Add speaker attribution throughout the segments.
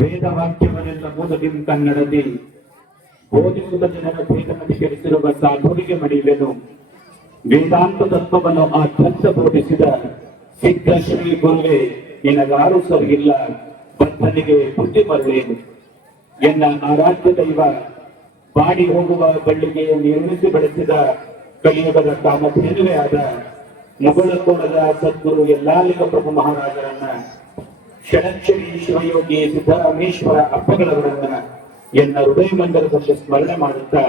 Speaker 1: ವೇದವಾಕ್ಯವನ್ನೆಲ್ಲ ಮೂಲದಿಂದ ಕನ್ನಡದಿ. ಬೋಧಿಸುವ ಜನರ ಭೇದವನ್ನು ಕೆಡಿಸಿರುವ ಸಾಧುವಿಗೆ ಮಡಿಯುವೆನು ವೇದಾಂತ ತತ್ವವನ್ನು ಧ್ವಂಸ ಬೋಧಿಸಿದ ಸಿದ್ಧ ಶ್ರೀ ಗುರುವೆ, ನಿನಗಾರು ಸರಿಯಿಲ್ಲ ಬದ್ಧನಿಗೆ ಬುದ್ಧಿ ಬರಲೇನು? ಎನ್ನ ಆರಾಧ್ಯ ದೈವ, ಬಾಡಿ ಹೋಗುವ ಬಳ್ಳಿಗೆ ನಿರ್ಮಿಸಿ ಬೆಳೆಸಿದ ಕಲಿಯುಗದ ಆದ ಮುಗುಳಕೋಣದ ಸದ್ಗುರು ಎಲ್ಲಾ ಪ್ರಭು ಮಹಾರಾಜರನ್ನ ಷಡಕ್ಷರಿ ಶಿವಯೋಗಿ ಸಿದ್ದರಾಮೇಶ್ವರ ಅಪ್ಪಗಳವರನ್ನ ಎನ್ನ ಹೃದಯ ಮಂದಿರದಲ್ಲಿ ಸ್ಮರಣೆ ಮಾಡುತ್ತಾ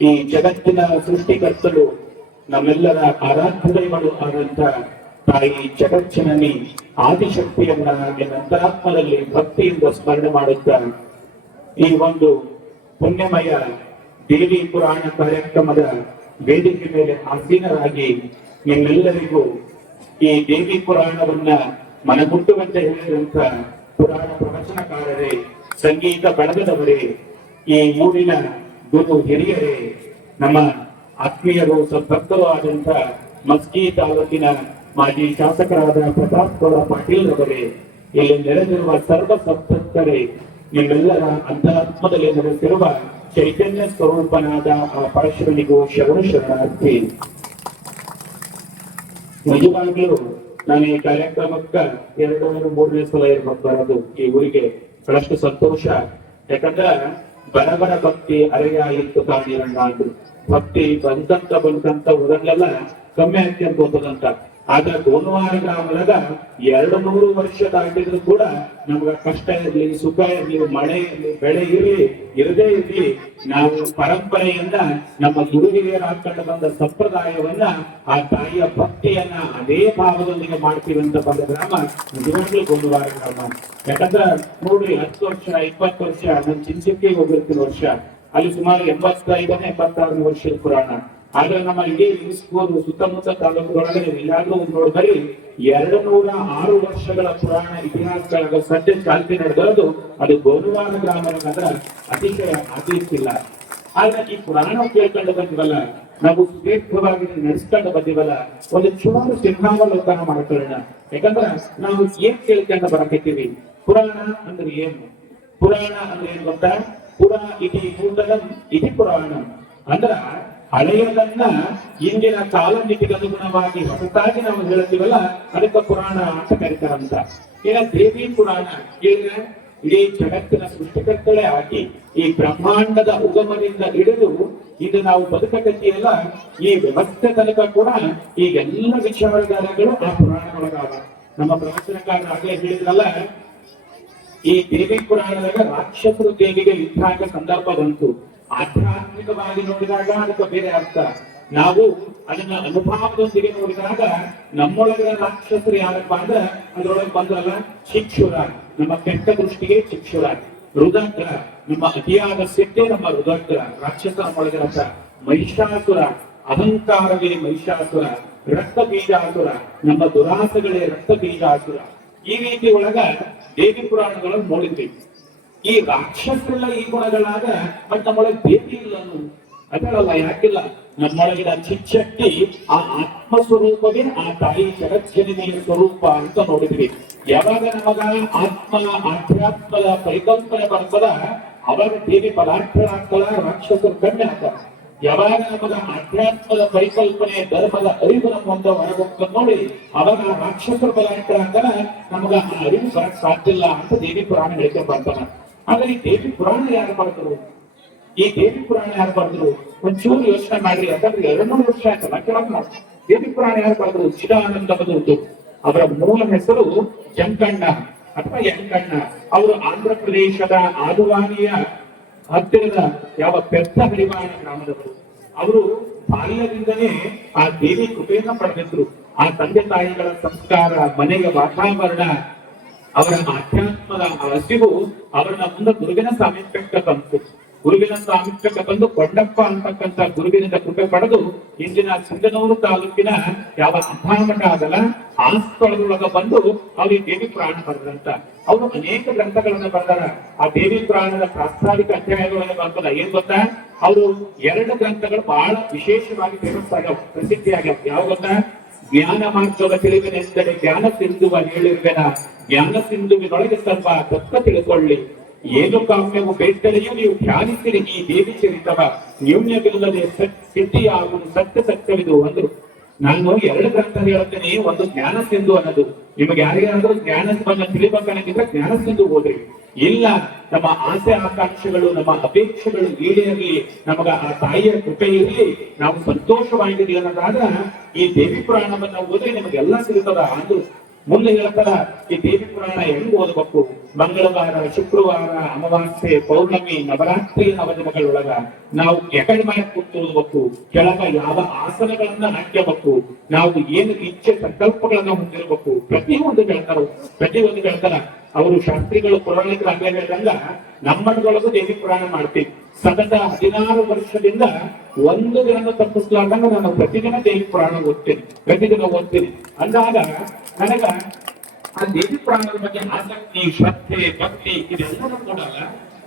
Speaker 1: ಈ ಜಗತ್ತಿನ ಸೃಷ್ಟಿಕರ್ತರು ನಮ್ಮೆಲ್ಲರ ಆರಾಧ್ಯ ದೈವಗಳು ಆದಂತ ತಾಯಿ ಜಗಜ್ಜನನಿ ಆದಿಶಕ್ತಿಯನ್ನ ಎನ್ನ ಅಂತರಾತ್ಮದಲ್ಲಿ ಭಕ್ತಿಯಿಂದ ಸ್ಮರಣೆ ಮಾಡುತ್ತಾ ಈ ಒಂದು ಪುಣ್ಯಮಯ ದೇವಿ ಪುರಾಣ ಕಾರ್ಯಕ್ರಮದ ವೇದಿಕೆ ಮೇಲೆ ಆಸೀನರಾಗಿ ನಿಮ್ಮೆಲ್ಲರಿಗೂ ಈ ದೇವಿ ಪುರಾಣವನ್ನ ಮನಮುಟ್ಟುವಂತೆ ಹೇಳಿದಂತ ಪುರಾಣ ಪ್ರವಚನಕಾರರೇ, ಸಂಗೀತ ಬಳಗದವರೇ, ಈ ಊರಿನ ಗುರು ಹಿರಿಯರೇ, ನಮ್ಮ ಆತ್ಮೀಯರು ಸದ್ಭಕ್ತರು ಆದಂತ ಮಸ್ಕಿ ತಾಲೂಕಿನ ಮಾಜಿ ಶಾಸಕರಾದ ಪ್ರತಾಪ್ ಗೌಡ ಪಾಟೀಲ್ ಅವರೇ ಇಲ್ಲಿ ನೆರೆದಿರುವ ಸರ್ವ ಸದ್ಭಕ್ತರೇ ನಿಮ್ಮೆಲ್ಲರ ಅಂತರಾತ್ಮದಲ್ಲಿ ನೆಲೆಸಿರುವ ಚೈತನ್ಯ ಸ್ವರೂಪನಾದ ಆ ಪರಶುರನಿಗೂ ಶರಣ ಶರಣಾರ್ಥಿ ನಿಜವಾಗ್ಲೂ ನಾನು ಈ ಕಾರ್ಯಕ್ರಮಕ್ಕ ಎರಡು ಮೂರನೇ ಸಲ ಇರ್ಬೇಕು ಬರೋದು ಈ ಊರಿಗೆ ಬಹಳಷ್ಟು ಸಂತೋಷ. ಯಾಕಂದ್ರ ಬರಬರ ಭಕ್ತಿ ಅರೆಯ ಇತ್ತು ಕಾಣಿರಣ್ಣ ಭಕ್ತಿ ಬಂದಂತ ಬಂದಂತ ಊರಲ್ಲೆಲ್ಲ ಕಮ್ಮಿ ಆಗ್ತಂತ ಹೋಗ್ತದಂತ ಆದ್ರೆ ಗೋನವಾರ ಗ್ರಾಮದಾಗ ಎರಡು ನೂರು ವರ್ಷ ದಾಟಿದ್ರು ಕೂಡ ನಮ್ಗ ಕಷ್ಟ ಇರ್ಲಿ, ಸುಖ ಇರ್ಲಿ, ಮಳೆ ಇರ್ಲಿ, ಬೆಳೆ ಇರ್ಲಿ, ಇರದೇ ಇರ್ಲಿ, ನಾವು ಪರಂಪರೆಯಿಂದ ನಮ್ಮ ಗುರು ಹಿರಿಯರ ಬಂದ ಸಂಪ್ರದಾಯವನ್ನ ಆ ತಾಯಿಯ ಭಕ್ತಿಯನ್ನ ಅದೇ ಭಾವದೊಂದಿಗೆ ಮಾಡ್ತೀವಿ ಅಂತ ಬಂದ ಗ್ರಾಮ ನಿಜವಾಗ್ಲೂ ಗೋನವಾರ ಗ್ರಾಮ. ಯಾಕಂದ್ರ ನೋಡ್ರಿ ಹತ್ತು ವರ್ಷ, ಇಪ್ಪತ್ತು ವರ್ಷ, ನಮ್ ಚಿನ್ಸಿಕ್ಕೆ ಹೋಗಿರ್ತೀನಿ ವರ್ಷ. ಅಲ್ಲಿ ಸುಮಾರು ಎಂಬತ್ತೈದನೇ, ಎಪ್ಪತ್ತಾರನೇ ವರ್ಷದ ಪುರಾಣ. ಆದ್ರೆ ನಮ್ಮ ಇಡೀ ಸ್ಕೂಲ್ ಸುತ್ತಮುತ್ತ ತಾಲೂಕುಗಳೊಳಗೆ ನೀವು ಒಂದು ನೋಡಿದರೆ ಎರಡು ನೂರ ಆರು ವರ್ಷಗಳ ಪುರಾಣ ಇತಿಹಾಸಗಳ ಸದ್ಯ ಚಾಲ್ತಿ ನಡೆದಿರೋದು ಅದು ಗೋರುವಾರ ಗ್ರಾಮದ ಅತಿಶಯ ಅತಿಥಿಲ್ಲ ಆದ್ರೆ ಈ ಪುರಾಣ ಕೇಳ್ಕೊಂಡು ಬಂದಿವಲ್ಲ, ನಾವು ಸುದೀರ್ಘವಾಗಿ ನಡೆಸ್ಕೊಂಡು ಬಂದಿವಲ್ಲ, ಒಂದು ಚೂರು ಸಿಂಹಾವಲೋಕನ ಮಾಡ್ಕೊಳ್ಳೋಣ. ಯಾಕಂದ್ರೆ ನಾವು ಏನ್ ಕೇಳ್ಕೊಂಡು ಬರಕತ್ತೀವಿ? ಪುರಾಣ ಅಂದ್ರೆ ಏನು? ಪುರಾಣ ಅಂದ್ರೆ ಏನ್ ಗೊತ್ತಾ? ಪುರ ಇತಿ ಭೂತಲಂ ಇತಿ ಪುರಾಣ. ಅಂದ್ರ ಹಳೆಯದನ್ನ ಇಂದಿನ ಕಾಲಮಿತಿಗೆ ಅನುಗುಣವಾಗಿ ಹೊಸತಾಗಿ ನಾವು ಹೇಳ್ತೀವಲ್ಲ ಅದಕ್ಕೆ ಪುರಾಣ ಅಂತ ಕರೀತಾರಂತ ಈಗ ದೇವಿ ಪುರಾಣ ಈಗ ಇಡೀ ಜಗತ್ತಿನ ಸೃಷ್ಟಿಕರ್ತಳೆ ಆಗಿ ಈ ಬ್ರಹ್ಮಾಂಡದ ಉಗಮದಿಂದ ಹಿಡಿದು ಇದು ನಾವು ಬದುಕಕತ್ತಿಯಲ್ಲ ಈ ವ್ಯವಸ್ಥೆ ತನಕ ಕೂಡ ಈ ವಿಚಾರಧಾರೆಗಳು ಆ ಒಳಗಾದ ನಮ್ಮ ಪ್ರವಚನಕಾರ ಆಗಲೇ ಹೇಳಿದ್ರಲ್ಲ, ಈ ದೇವಿ ಪುರಾಣದಾಗ ರಾಕ್ಷಸರು ದೇವಿಗೆ ಯುದ್ಧ ಸಂದರ್ಭ ಬಂತು. ಆಧ್ಯಾತ್ಮಿಕವಾಗಿ ನೋಡಿದಾಗ ಅದಕ್ಕೆ ಬೇರೆ ಅರ್ಥ. ನಾವು ಅದನ್ನ ಅನುಭವದೊಂದಿಗೆ ನೋಡಿದಾಗ ನಮ್ಮೊಳಗಿನ ರಾಕ್ಷಸರು ಯಾರಪ್ಪ ಅಂದ್ರೆ ಅದ್ರೊಳಗೆ ಬಂದ್ರಲ್ಲ ಶಿಕ್ಷುರ ನಮ್ಮ ಕೆಟ್ಟ ದೃಷ್ಟಿಗೆ ಶಿಕ್ಷುರ ರುದಗ್ರ ನಮ್ಮ ಅತಿಯಾದ ಸಿಟ್ಟೆ ನಮ್ಮ ರುದಗ್ರ ರಾಕ್ಷಸ ನಮ್ಮೊಳಗಿರಂತ ಮಹಿಷಾಸುರ, ಅಹಂಕಾರವೇ ಮಹಿಷಾಸುರ. ರಕ್ತ ಬೀಜಾಸುರ ನಮ್ಮ ದುರಾಸಗಳೇ ರಕ್ತ ಬೀಜಾಸುರ ಈ ರೀತಿ ಒಳಗ ದೇವಿ ಪುರಾಣಗಳನ್ನು ನೋಡಿದ್ವಿ. ಈ ರಾಕ್ಷಸರೆಲ್ಲ ಈ ಗುಣಗಳಾಗ ಬಟ್ ನಮ್ಮೊಳಗೆ ಭೇಟಿ ಇಲ್ಲ ಅದರಲ್ಲ ಯಾಕಿಲ್ಲ? ನಮ್ಮೊಳಗಿನ ಚಿಚ್ಚಟ್ಟಿ ಆ ಆತ್ಮ ಸ್ವರೂಪವೇ ಆ ತಾಯಿ ಜಗಜ್ಜನಿಯ ಸ್ವರೂಪ ಅಂತ ನೋಡಿದ್ವಿ. ಯಾವಾಗ ನಮಗ ಆತ್ಮ, ಆಧ್ಯಾತ್ಮದ ಪರಿಕಲ್ಪನೆ ಬರ್ತದ ಅವಾಗ ದೇವಿ ಪದಾರ್ಥರಾಗ್ತದ ರಾಕ್ಷಸರು ಕಮ್ಮಿ ಆಗ್ತಾರ ಯಾವಾಗ ನಮಗ ಆಧ್ಯಾತ್ಮದ ಪರಿಕಲ್ಪನೆ, ಧರ್ಮದ ಅರಿವು ನಮ್ಮ ಮುಂದೆ ಹೊರಗೋಗ್ತದೆ ನೋಡಿ, ಅವಾಗ ರಾಕ್ಷಸರ ಪದಾರ್ಥರಾಗ್ತಾರ, ನಮಗ ಆ ಅರಿವು ಬರಕ್ ಸಾಧ್ಯ ಇಲ್ಲ ಅಂತ ದೇವಿ ಪುರಾಣ ಹೇಳ್ಕೊಂಡ್ ಬರ್ತಾನ. ಆದ್ರೆ ಈ ದೇವಿ ಪುರಾಣ ಯಾರು ಮಾಡ್ತಾರೆ? ಈ ದೇವಿ ಪುರಾಣ ಯಾರು ಬರೆದ್ರು ಒಂಚೂರು ಯೋಚನೆ ಮಾಡ್ರಿ, ಯಾಕಂದ್ರೆ ಎರಡು ಮೂರು ವರ್ಷ ಆಯ್ತಲ್ಲ ಕೇಳಕ್ ದೇವಿ ಪುರಾಣ ಯಾರು ಬರೆದ್ರು ಚಿದಾನಂದ ಬದುಕು ಅವರ ಮೂಲ ಹೆಸರು ಜಂಕಣ್ಣ, ಅಥವಾ ಯಂಕಣ್ಣ. ಅವರು ಆಂಧ್ರ ಪ್ರದೇಶದ ಆದುವಾನಿಯ ಹತ್ತಿರದ ಯಾವ ಪೆದ್ದ ಹರಿವಾಣ ಗ್ರಾಮದವರು. ಅವರು ಬಾಲ್ಯದಿಂದನೇ ಆ ದೇವಿ ಕೃಪೆಯನ್ನ ಪಡೆದಿದ್ರು. ಆ ತಂದೆ ತಾಯಿಗಳ ಸಂಸ್ಕಾರ, ಮನೆಯ ವಾತಾವರಣ, ಅವರ ಆಧ್ಯಾತ್ಮದ ಹಸಿವು ಅವರನ್ನ ಮುಂದೆ ದುರ್ಗನ ಸಾಮೀಪ್ಯಕ್ಕೆ ತಂತು ಗುರುವಿನ ಸಾಮೀಪ್ಯಕ್ಕೆ ಬಂದು ಕೊಂಡಪ್ಪ ಅಂತಕ್ಕಂಥ ಗುರುವಿನಿಂದ ಕೃಪೆ ಪಡೆದು ಇಂದಿನ ಸಿಂಗನೂರು ತಾಲೂಕಿನ ಯಾವ ಅಭಾಮಠ ಆಗಲ್ಲ ಆ ಸ್ಥಳದೊಳಗ ಬಂದು ಅವ್ರಿಗೆ ದೇವಿ ಪುರಾಣ ಬರೆದಂತ. ಅವರು ಅನೇಕ ಗ್ರಂಥಗಳನ್ನ ಬರೆದಾರ. ಆ ದೇವಿ ಪುರಾಣದ ಪ್ರಾಸ್ತಾವಿಕ ಅಧ್ಯಾಯಗಳನ್ನ ಬರ್ತದ ಏನ್ ಗೊತ್ತಾ? ಅವರು ಎರಡು ಗ್ರಂಥಗಳು ಬಹಳ ವಿಶೇಷವಾಗಿ ಫೇಮಸ್ ಆಗ್ಯಾವ ಪ್ರಸಿದ್ಧಿ ಆಗ್ಯಾವ ಯಾವ ಗೊತ್ತಾ? ಜ್ಞಾನ ಮಾರ್ಗದ ತಿಳಿವಿನೆಂದರೆ ಜ್ಞಾನ ಸಿಂಧುವ ಹೇಳಿರುವೆನ? ಜ್ಞಾನ ಸಿಂಧುವಿನೊಳಗೆ ಸ್ವಲ್ಪ ತತ್ವ ತಿಳ್ಕೊಳ್ಳಿ. ಏನು ಕಾಮ್ಯವು ಬೇಡ್ತಲೆಯೂ ನೀವು ಧ್ಯಾನಿಸಿರಿ, ಈ ದೇವಿ ಚರಿತವ ನ್ಯೂನ್ಯವಿಲ್ಲದೆ ಸತ್- ಸಿದ್ಧಿಯಾಗುವುದು ಸತ್ಯ ಸತ್ಯವಿದು ಅಂದ್ರು ನಾನು ಎರಡು ಗ್ರಂಥ ಹೇಳ್ತೇನೆ ಒಂದು ಜ್ಞಾನ ಸಿಂಧು ಅನ್ನೋದು. ನಿಮಗೆ ಯಾರಿಗಾದ್ರೂ ಜ್ಞಾನ ತಿಳಿಬೇಕನ್ನೋದಿದ್ರೆ ಜ್ಞಾನ ಸಿಂಧು ಓದ್ರಿ. ಇಲ್ಲ ನಮ್ಮ ಆಸೆ ಆಕಾಂಕ್ಷೆಗಳು, ನಮ್ಮ ಅಪೇಕ್ಷೆಗಳು ಈಡೇರಲಿ, ನಮಗ ಆ ತಾಯಿಯ ಕೃಪೆ ಇರಲಿ ನಾವು ಸಂತೋಷವಾಗಿರಲಿ ಅನ್ನೋದಾದ ಈ ದೇವಿ ಪುರಾಣವನ್ನ ಓದಿ ನಿಮಗೆಲ್ಲ ಸಿಗುತ್ತದ ಅಂದ್ರು ಮುಂದೆ ಹೇಳ್ತಾರ ಈ ದೇವಿ ಪುರಾಣ ಹೆಂಗ್ ಓದಬೇಕು? ಮಂಗಳವಾರ, ಶುಕ್ರವಾರ, ಅಮಾವಾಸ್ಯೆ, ಪೌರ್ಣಮಿ, ನವರಾತ್ರಿ ನವದಿನಗಳೊಳಗ ನಾವು ಎಕಡೆ ಮನೆ ಕೂತು ಓದಬೇಕು. ಕೆಳಗ ಯಾವ ಆಸನಗಳನ್ನ ಹಾಕ್ಯಬೇಕು. ನಾವು ಏನು ಇಚ್ಛೆ, ಸಂಕಲ್ಪಗಳನ್ನ ಹೊಂದಿರಬೇಕು. ಪ್ರತಿಯೊಂದು ಹೇಳ್ತಾರ ಪ್ರತಿಯೊಂದು ಹೇಳ್ತಾರ ಅವರು ಶಾಸ್ತ್ರಿಗಳು ಪುರಾಣಿಕರು ಹಂಗೆ ಹೇಳ್ದಂಗ ನಮ್ಮನೊಳಗೂ ದೇವಿ ಪುರಾಣ ಮಾಡ್ತೀವಿ. ಸತತ ಹದಿನಾರು ವರ್ಷದಿಂದ ಒಂದು ದಿನ ತಪ್ಪಿಸ್ಲಾರ್ದಂಗ ನಾನು ಪ್ರತಿದಿನ ದೇವಿ ಪುರಾಣ ಓದ್ತೀನಿ. ಪ್ರತಿದಿನ ಓದ್ತೀನಿ. ಅಂದಾಗ ನನಗ ಆ ದೇವಿ ಪುರಾಣದ ಬಗ್ಗೆ ಆಸಕ್ತಿ, ಶ್ರದ್ಧೆ, ಭಕ್ತಿ ಇದೆಲ್ಲವೂ ಕೂಡ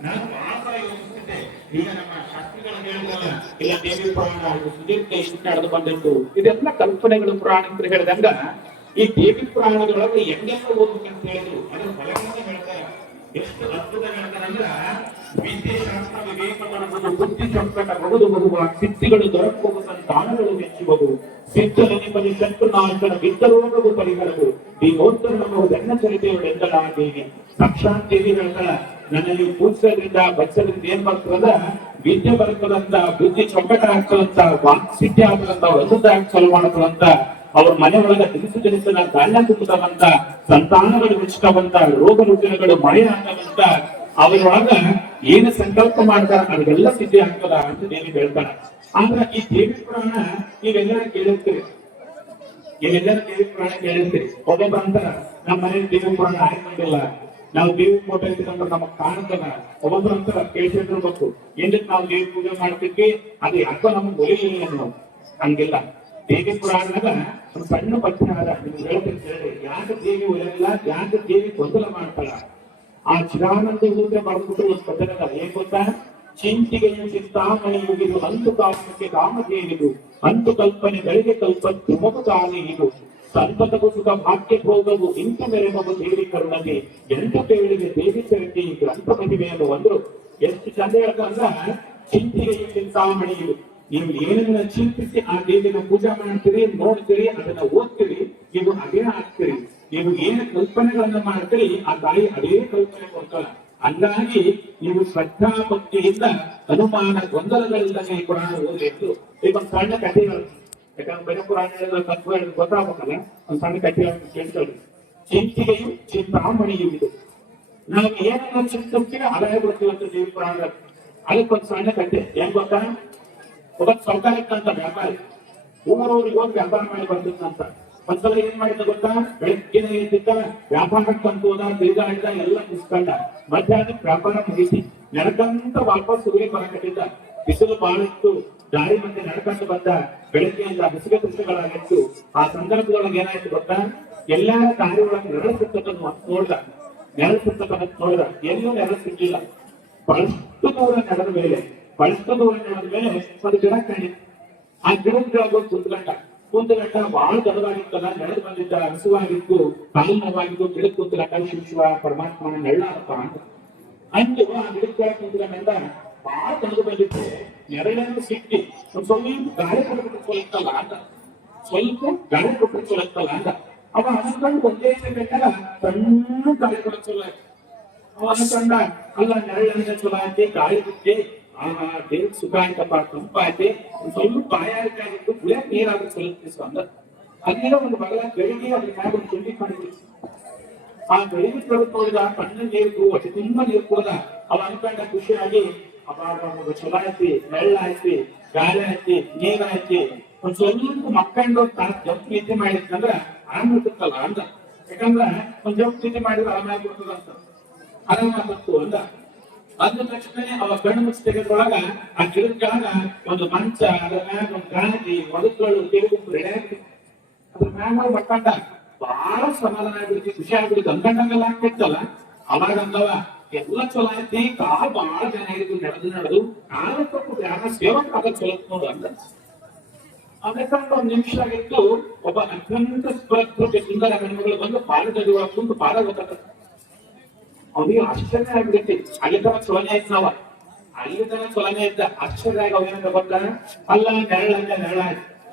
Speaker 1: ನಾನು ಬಹಳ ಯೋಚಿಸಿದ್ದೆ ಈಗ ನಮ್ಮ ಶಾಸ್ತ್ರಿಗಳು ಇಲ್ಲ ದೇವಿ ಪುರಾಣ ಸುದೀರ್ಘ ಇಷ್ಟು ನಡೆದು ಬಂದಿತ್ತು ಇದೆಲ್ಲ ಕಲ್ಪನೆಗಳು ಪುರಾಣಿಕರು ಹೇಳಿದಂಗ ಈ ದೇವಿ ಪುರಾಣದೊಳಗೆ ಹೆಂಗೆಲ್ಲ ಓದ್ಬೇಕಂತ ಹೇಳಿದ್ರು. ಅದರ ಫಲಗಳನ್ನು ಹೇಳ್ತಾರೆ ಎಷ್ಟು ಅದ್ಭುತ ಹೇಳ್ತಾರಂದ್ರ ವಿದ್ಯಾಶಾಸ್ತ್ರ ವಿವೇಕವನ್ನು ಬುದ್ಧಿ ಸಂಕಟ ಬಗುದು ಬರುವ ಸಿದ್ಧಿಗಳು ದೊರಕುವ ಸಂತಾನಗಳು ಮೆಚ್ಚುವುದು. ಸಿದ್ಧನ ನಿಮ್ಮಲ್ಲಿ ಶತ್ರು ನಾಶನ ವಿದ್ಯರೋಗವು ಪರಿಹರವು ದೀನೋತ್ತರ ನಮ್ಮ ಧನ್ಯ ಚರಿತೆಯುಡೆಂದಲಾದೇವಿ ಸಾಕ್ಷಾತ್ ದೇವಿ ಹೇಳ್ತಾಳ, ನನ್ನಲ್ಲಿ ಪೂಜಿಸೋದ್ರಿಂದ ಬಚ್ಚೋದ್ರಿಂದ ಏನ್ ಬರ್ತದ ವಿದ್ಯೆ ಬರ್ತದಂತ ಬುದ್ಧಿ ಚೊಕ್ಕಟ ಆಗ್ತದಂತ ವಾಕ್ ಸಿದ್ಧಿ ಆಗ್ತದಂತ, ವಸತ ಚಲೋ ಮಾಡ್ತದಂತ ಅವ್ರ ಮನೆ ಒಳಗ ತಿನಿಸು ತಿನಿಸಿನ ಧಾನ್ಯ ತುಂಬುತ್ತವಂತ ಸಂತಾನಗಳು ಮೆಚ್ಚುತ್ತವಂತ ರೋಗ ರುಜಿನಗಳು ಮಳೆ ಆಗವಂತ ಅವರೊಳಗ ಏನು ಸಂಕಲ್ಪ ಮಾಡ್ತಾರ, ಅದೆಲ್ಲ ಸಿದ್ಧಿ ಆಗ್ತದ ಅಂತ ದೇವಿ ಹೇಳ್ತಾರ. ಆದ್ರ ಈ ದೇವಿ ಪುರಾಣ ನೀವೆಲ್ಲರೂ ಕೇಳಿರ್ತೀರಿ. ನೀವೆಲ್ಲರೂ ದೇವಿ ಪುರಾಣ ಕೇಳಿರ್ತೀರಿ. ಒಬ್ಬೊಬ್ಬ ಅಂತಾರ ನಮ್ಮ ಮನೆ ದೇವಿ ಪುರಾಣ ಆಗಿಲ್ಲ ನಾವು ದೇವಿ ಫೋಟೋ ಇಟ್ಕೊಂಡ್ರೆ ನಮಗ್ ಕಾಣ್ತದ ಒಬ್ಬೊಬ್ರು ಅಂತಾರ ಕೇಳ್ತಿರ್ಬೇಕು ಎಂದಕ್ಕೆ ನಾವು ದೇವಿ ಪೂಜೆ ಮಾಡ್ತಿದ್ವಿ? ಅದು ಯಾಕೋ ನಮಗ್ ಒಲಿಲಿಲ್ಲ ಹಂಗಿಲ್ಲ. ದೇವಿ ಪುರಾಣದಾಗ ಒಂದು ಸಣ್ಣ ಅದ ನಿಮ್ಗೆ ಹೇಳ್ತೀನಿ ಹೇಳಿ ಯಾಕೆ ದೇವಿ ಒಲಿಯಲ್ಲ ಯಾಕೆ ದೇವಿ ಗೊಂದಲ ಮಾಡ್ತಾಳ? ಆ ಚಿದಾನಂದ ಸೂತ್ರ ಬರ್ಬಿಟ್ಟು ಒಂದು ಪದ್ಯ ಅದ ಏನ್ ಗೊತ್ತಾ? ಚಿಂತಿಗೆಯ ಚಿಂತಾಮಣಿ ಮುಗಿದು ಅಂತು ಕಾಮಕ್ಕೆ ಕಾಮಧೇನಿದು ಅಂತು ಕಲ್ಪನೆಗಳಿಗೆ ಕಲ್ಪ ಧ್ರುವವು ತಾನೇ ಸಂಪದವು ಸುಖ ಭಾಗ್ಯ ಭೋಗವು ಇಂತು ಮೆರೆಮಗು ದೇವಿ ಕರುಣಗೆ ಎಂತ ಕೇಳಿದೆ ದೇವಿ ಚರಿತಿ ಗ್ರಂಥ ಪ್ರತಿಭೆಯನ್ನು ಒಂದು ಎಷ್ಟು ಚಂದ ಹೇಳ್ತಾರ ಚಿಂತಿಗೆಯ ಚಿಂತಾಮಣಿ ಇದು. ನೀವು ಏನನ್ನ ಚಿಂತಿಸಿ ಆ ದೇವಿನ ಪೂಜೆ ಮಾಡ್ತೀರಿ, ನೋಡ್ತೀರಿ, ಅದನ್ನ ಓದ್ತೀರಿ, ನೀವು ಅದೇ ಆಗ್ತೀರಿ. ನೀವು ಏನು ಕಲ್ಪನೆಗಳನ್ನ ಮಾಡ್ತೀರಿ, ಆ ತಾಯಿ ಅದೇ ಕಲ್ಪನೆ ಕೊಡ್ತಾಳ. ಹಂಗಾಗಿ ನೀವು ಶ್ರದ್ಧಾ ಭಕ್ತಿಯಿಂದ ಅನುಮಾನ ಗೊಂದಲಗಳಿಲ್ಲದೆ ಪುರಾಣ ಓದಬೇಕು. ಈಗ ಒಂದು ಸಣ್ಣ ಕಥೆ ಯಾಕಂದ್ರೆ ಬರೀ ಪುರಾಣ ತತ್ವ ಗೊತ್ತಾಗ್ಬೇಕಲ್ಲ? ಒಂದು ಸಣ್ಣ ಕಥೆ ಕೇಳ್ತಾರೆ ಚಿಂತಿಗೆಯು ಚಿಂತಾಮಣಿಯು ಇದು. ನಾವು ಏನನ್ನ ಚಿಂತಿಸ್ತೀವಿ ಅದೇ ಬರ್ತೀವಿ ಅಂತ ದೇವಿ ಪುರಾಣ ಅದಕ್ಕೊಂದು ಸಣ್ಣ ಕಥೆ. ಏನ್ ಗೊತ್ತಾ? ಒಬ್ಬ ಇತ್ತಂತ ವ್ಯಾಪಾರಿ. ಊರೂರಿಗೆ ಹೋಗಿ ವ್ಯಾಪಾರ ಮಾಡಿ ಬರ್ತಿದ್ದಂತ ಒಂದ್ಸಲ ಏನ್ ಮಾಡಿದ ಗೊತ್ತಾ? ಬೆಳಗ್ಗಿನ ಏನಿದ್ದ ವ್ಯಾಪಾರಕ್ಕಂತ ಹೋದ ತಿರುಗಾಡಿದ ಎಲ್ಲ ಮುಗಿಸ್ಕೊಂಡ. ಮಧ್ಯಾಹ್ನ ವ್ಯಾಪಾರ ಮುಗಿಸಿ ನಡ್ಕಂತ ವಾಪಸ್ ಊರಿಗೆ ಬರಕಟ್ಟಿದ್ದ ಬಿಸಿಲು ಬಾಳಿತ್ತು ದಾರಿ ಮಧ್ಯೆ ನಡ್ಕೊಂಡು ಬಂದ. ಬೆಳಗ್ಗೆಯಿಂದ ಹಸಿಗೆ ಕೃಷಿಗಳಾಗಿತ್ತು ಆ ಸಂದರ್ಭದೊಳಗೆ ಏನಾಯ್ತು ಗೊತ್ತಾ? ಎಲ್ಲಾರ ದಾರಿ ಒಳಗೆ ನೆರಳು ನೋಡ್ದ. ನೆರಳು ಸುತ್ತದನ್ನು ನೋಡ್ದ. ಎಲ್ಲೂ ನೆರಳು ಸಿಗ್ಲಿಲ್ಲ ಬಹಳಷ್ಟು ದೂರ ನಡೆದ ಮೇಲೆ ನಡೆದ ಮೇಲೆ ಒಂದು ಗಿಡ ಕಾಣಿತು ಆ ಹೋಗಿ ಕುಂತ್ಕೊಂಡ ಕುಂತ್ಕೊಂಡ ಬಹಳ ದೊಡ್ಡದಾಗಿತ್ತಲ್ಲ ನಡೆದು ಬಂದಿದ್ದ ಹಸುವಾಗಿತ್ತು ಕಾಲು ನೋವಾಗಿತ್ತು ಗಿಡಕ್ಕೆ ಕುಂತ್ಕೊಂಡ ಶಿವ ಶಿವ, ಪರಮಾತ್ಮನ ನೆಳ್ಳಾರಪ್ಪ ಅಂತ. ಅಂದು ಆ ಕೆಳಗೆ ಕುಂತ್ಕೊಂಡ ಬಹಳ ದೊಡ್ಡದು ಬಂದಿತ್ತು. ನೆರಳನ್ನು ಸಿಕ್ಕಿ ಒಂದ್ ಸ್ವಲ್ಪ ಗಾಳಿ ಕೊಟ್ಬಿಟ್ಟು ಅಂತ. ಸ್ವಲ್ಪ ಗಾಳಿ ಕೊಟ್ಬಿಟ್ಟು ಅಂತ. ಅವ ಅನ್ಕೊಂಡು ಒಂದೇ ಸೆಕೆಂಡ್ ಸಣ್ಣ ಗಾಳಿ ಕೊಡೋಲ್ಲ ಅವ ಅನ್ಕೊಂಡ, ಅಲ್ಲ, ನೆರಳನ್ನ ಚಲೋ ಐತಿ ಗಾಳಿ ಬಿಟ್ಟಿ ಆ ದೇವ್ ಸುಖ ಆಯ್ತಪ್ಪ ತಂಪ ಐತಿ ಒಂದ್ ಸ್ವಲ್ಪ ಬಾಯಾರಿಕೆ ಆಗಿತ್ತು ಕುಳಿಯಕ್ ನೀರಾದ್ರೂ ಸ್ವಲ್ಪ ಅಂದ ಅಲ್ಲಿರೋ ಒಂದು ಬಗಲ ಬೆಳಿಗ್ಗೆ ಅದ್ರ ಮ್ಯಾಗ ಒಂದು ತುಂಡಿ ಆ ಬೆಳಿಗ್ಗೆ ನೋಡಿದ ಕಣ್ಣು ನೀರು ಹೊಟ್ಟೆ ತುಂಬಾ ನೀರು ಕುಡ್ದ ಅವ ಅನ್ಕೊಂಡ ಖುಷಿಯಾಗಿ ಅವಾಗ ಚಲೋ ಐತಿ ನೆಳ್ಳ ಐತಿ ಗಾಳಿ ಐತಿ ನೀರ್ ಐತಿ ಒಂದ್ ಸ್ವಲ್ಪ ಮಕ್ಕಂಡು ತಾನು ಜಂಪ್ ನಿದ್ದೆ ಅಂದ. ಯಾಕಂದ್ರ, ಒಂದ್ ಜಪ್ ನಿದ್ದೆ ಮಾಡಿದ್ರೆ ಆರಾಮಾಗಿ ಬಿಡ್ತದ ಅಂತ ಆರಾಮಾಗತ್ತು ಅಂದ. ಅಂದ ತಕ್ಷಣ ಅವ ಕಣ್ಣು ಮುಚ್ಚಿ ತೆಗೆದ್ರೊಳಗ ಆ ಗಿಡದ ಕೆಳಗ ಒಂದು ಮಂಚ, ಅದ್ರ ಮ್ಯಾಗ ಒಂದು ಗಾದಿ ಒಡಕುಗಳು ತಿರುಗು ಅದ್ರ ಮ್ಯಾಗ ಮಕ್ಕಂಡ ಬಹಳ ಸಮಾಧಾನ ಆಗ್ಬಿಡ್ತಿ, ಖುಷಿ ಆಗ್ಬಿಡ್ತಿ. ಅಂದಂಗಲ್ಲ ಆಗ್ತಿತ್ತಲ್ಲ, ಅವಾಗ ಅಂದವ, ಎಲ್ಲ ಚಲೋ ಐತಿ, ಕಾಲ ಬಹಳ ಜನ ಹಿಡಿದು ನಡೆದು ನಡೆದು. ಕಾಲ ಕೊಟ್ಟು ಯಾರ ಸೇವಕ ಆಗ ಚಲೋ ಅಂದ. ಆಮೇಲೆ ಒಂದ್ ನಿಮಿಷ ಆಗಿತ್ತು, ಒಬ್ಬ ಅತ್ಯಂತ ಸ್ಪರ್ಧೆ ಸುಂದರ ಹೆಣ್ಮಗಳು ಬಂದು ಪಾದ ತೆಗೆಯುವ ಕುಂತು ಪಾದ ಗೊತ್ತಾಗ ಅವನಿಗೆ ಆಶ್ಚರ್ಯ ಆಗ್ಬಿಟ್ಟೈತಿ ಅಲ್ಲಿ ತನ ಚೊಲನೆ ಆಯ್ತು ನಾವ. ಅಲ್ಲಿ ತನ ಚೊಲನೆ ಇದ್ದ ಆಶ್ಚರ್ಯ ಆಗಿ ಅವೇನಂತ ಗೊತ್ತಾನ ಅಲ್ಲ ನೆರಳ ಅಂತೆ ನೆರಳ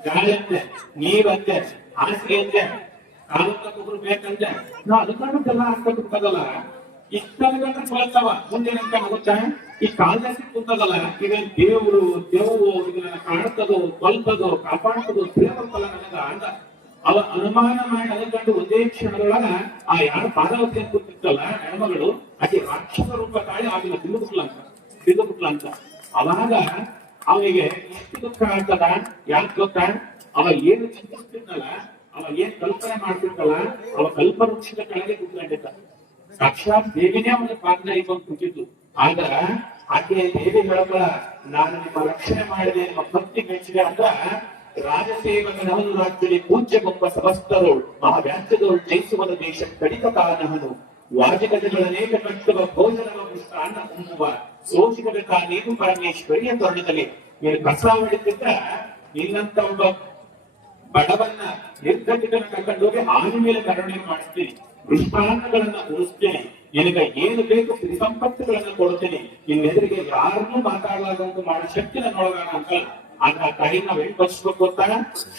Speaker 1: ಗಾಳಿ ಅಂತೆ ನೀರ್ ಅಂತೆ ಹಾಸಿಗೆ ಅಂತೆ ಕಾಲಕ್ಕೊಬ್ರು ಬೇಕಂತೆ. ನಾವು ಅದಕ್ಕಾಗಲ್ಲ ಹಾಕೋದಲ್ಲ ಇಷ್ಟಗಂಟ ಚೊಲತ್ತವ ಮುಂದೇನಂತ ಗೊತ್ತಾ ಈ ಕಾಲದಲ್ಲಿ ಕುಂತದಲ್ಲ ಇದೇನ್ ದೇವರು ದೇವರು ಇದನ್ನ ಕಾಣುತ್ತದೋ ಕೊಲ್ತದೋ ಕಾಪಾಡ್ತದೋ ದೇವರ್ತಲ್ಲ ನನಗ ಅಂದ ಅವ ಅನುಮಾನ ಮಾಡಿ ಅದಕ್ಕಂಡು ಒಂದೇ ಕ್ಷಣದೊಳಗ ಆ ಯಾರು ಪಾದವತಿ ಅಂತ ಕೂತಿತ್ತಲ್ಲ ಹೆಣ್ಮಗಳು, ಆಕೆ ರಾಕ್ಷಸ ರೂಪ ತಾಳಿ ಆಗಿಲ್ಲ ತಿಂದುಬಿಟ್ಲ ಅಂತ ಅಂತ ಅವಾಗ ಅವನಿಗೆ ಎಷ್ಟು ದುಃಖ ಆಗ್ತದ, ಯಾಕೆ ಗೊತ್ತಾ? ಅವ ಏನು ಚಿಂತಿಸ್ತಿದ್ನಲ್ಲ, ಅವ ಏನ್ ಕಲ್ಪನೆ ಮಾಡ್ತಿರ್ತಲ್ಲ ಅವ ಕಲ್ಪವೃಕ್ಷದ ಕೆಳಗೆ ಕೂತ್ಕೊಂಡಿದ್ದ. ಸಾಕ್ಷಾತ್ ದೇವಿನೇ ಅವನ ಪಾತ್ರ ಇಟ್ಕೊಂಡು ಕೂತಿದ್ದು. ಆದ್ರ ಆಕೆ ದೇವಿ ಹೇಳಬಳ ನಾನು ನಿಮ್ಮ ರಕ್ಷಣೆ ಮಾಡಿದೆ, ನಿಮ್ಮ ಭಕ್ತಿ ಮೆಚ್ಚಿದೆ ಅಂತ ರಾಜಸೇವಕ ನವನು ರಾಜ್ಯದಲ್ಲಿ ಪೂಜ್ಯ ಗೊಬ್ಬ ಸಮಸ್ತರು ಮಹಾವ್ಯಾಜ್ಯದೋಳು ಜಯಿಸುವ ದೇಶ ಕಡಿತ ಕಾರಣವನು ವಾಜಗಜಗಳ ಅನೇಕ ಕಟ್ಟುವ ಭೋಜನವ ಸ್ಥಾನ ಉಣ್ಣುವ ಸೋಚಿಗದ ನೀನು ಪರಮೇಶ್ವರಿಯ ತರುಣದಲ್ಲಿ ನೀನು ಕಸ ಹೊಡಿತಿದ್ದ ನಿನ್ನಂತ ಒಬ್ಬ ಬಡವನ್ನ ನಿರ್ಗತಿಕನ ಕರ್ಕೊಂಡು ಹೋಗಿ ಆನೆ ಮೇಲೆ ಕರುಣೆ ಮಾಡಿಸ್ತೀನಿ. ಮೃಷ್ಟಾನ್ನಗಳನ್ನ ಉಳಿಸ್ತೇನೆ. ನಿನಗೆ ಏನು ಬೇಕು ಸಿರಿ ಸಂಪತ್ತುಗಳನ್ನ ಕೊಡ್ತೇನೆ. ನಿನ್ನೆದುರಿಗೆ ಯಾರನ್ನೂ ಮಾತಾಡಲಾಗದಂತೆ ಮಾಡೋ ಶಕ್ತಿ ನನ್ನೊಳಗಾನ ಅಂತ ಆಗ ಆ ತಾಯಿನ ನಾವ್ ಹೆಂಗ್